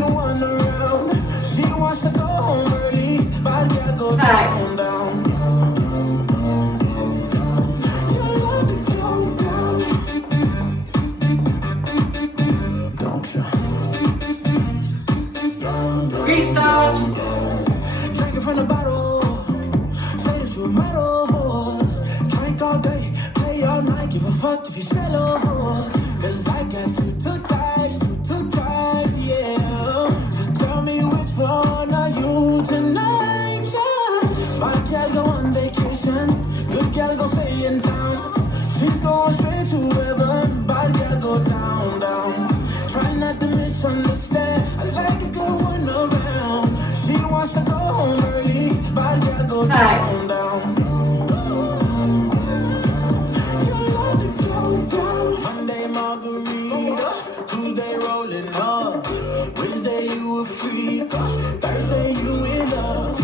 the one around. She wants to go home early, but I go down, down. Restart. Drinking from the bottle, say that you're metal. Drink all day, play all night, give a fuck if you settle. Cause I got two types, yeah. So tell me which one are you tonight, yeah. My cat go on vacation, good gal go stay in town. She's going straight to heaven, bad gal go down, down. Try not to misunderstand, I like a good one around. She wants to go home early, bad gal go down, down. Monday margarita, Tuesday rolling up, Wednesday you a freak, Thursday you in love,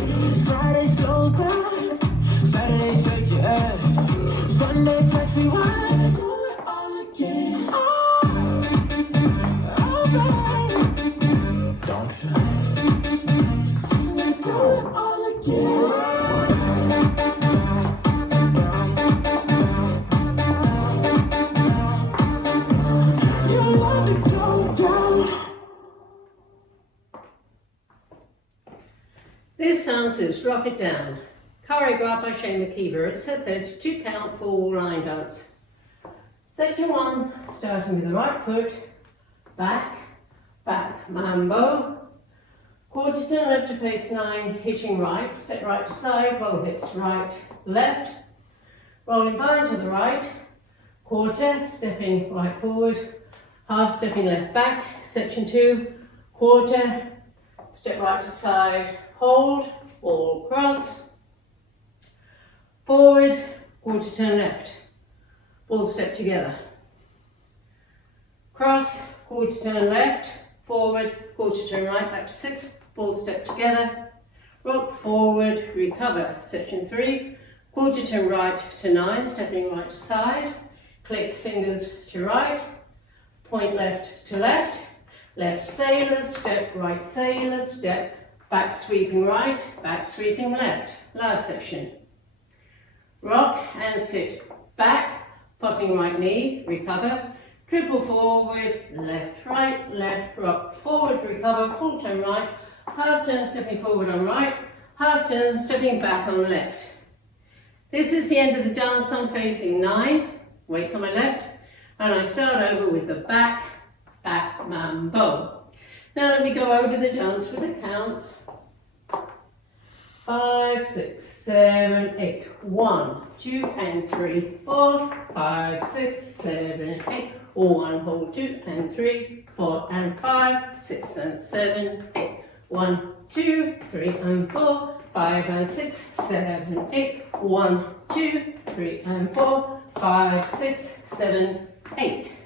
Friday slow down, Saturday shake your ass, Sunday text me why do it all again. Don't you? Do it all again. This dance is Drop It Down, choreographed by Shane McKeever. It's a 32 count full line dance. Section 1, starting with the right foot, back, back, mambo, quarter turn left to face 9, hitching right, step right to side, roll hips right, left, rolling bone to the right, quarter, stepping right forward, half stepping left back, section 2, quarter, step right to side, hold, ball cross, forward, quarter turn left, ball step together, cross, quarter turn left, forward, quarter turn right, back to 6, ball step together, rock forward, recover, section 3, quarter turn right to 9, stepping right to side, click fingers to right, point left to left, left sailor step, right sailor step, back sweeping right, back sweeping left. Last section. Rock and sit back, popping right knee, recover, triple forward, left, right, left, rock, forward, recover, full turn right, half turn stepping forward on right, half turn stepping back on left. This is the end of the dance. I'm facing 9, weights on my left, and I start over with the back, back mambo. Now let me go over the dance with the counts. 5, 6, 7, 8. 1, 2, and 3, 4, 5, 6, 7, 8. 1, hold 2, and 3, 4, and 5, 6, and 7, 8. 1, 2, 3, and 4, 5, and 6, 7, 8. 1, 2, 3, and 4, 5, 6, 7, 8.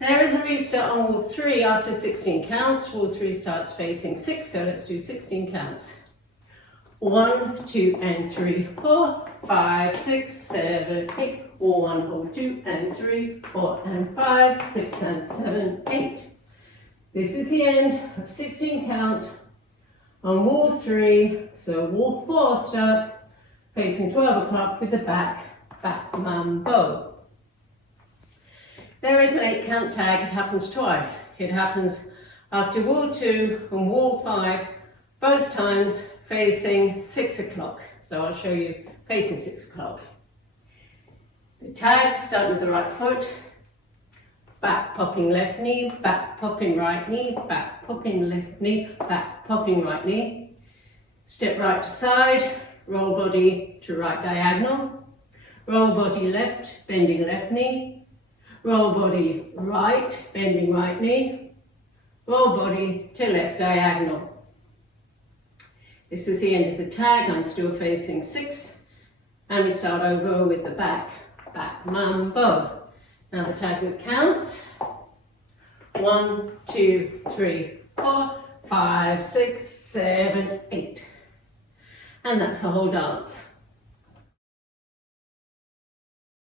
There is a restart on wall 3 after 16 counts. Wall 3 starts facing 6, so let's do 16 counts. 1, 2, and 3, 4, 5, 6, 7, 8. 1, hold 2, and 3, 4, and 5, 6, and 7, 8. This is the end of 16 counts on wall 3. So wall 4 starts facing 12 o'clock with the back, back mambo. There is an 8 count tag. It happens twice. It happens after wall 2 and wall 5, both times facing 6 o'clock. So I'll show you facing 6 o'clock. The tags start with the right foot, back popping left knee, back popping right knee, back popping left knee, back popping right knee. Step right to side, roll body to right diagonal, roll body left, bending left knee, roll body right, bending right knee, roll body to left diagonal. This is the end of the tag. I'm still facing 6, and we start over with the back, back mambo. Now the tag with counts. 1, 2, 3, 4, 5, 6, 7, 8. And that's the whole dance.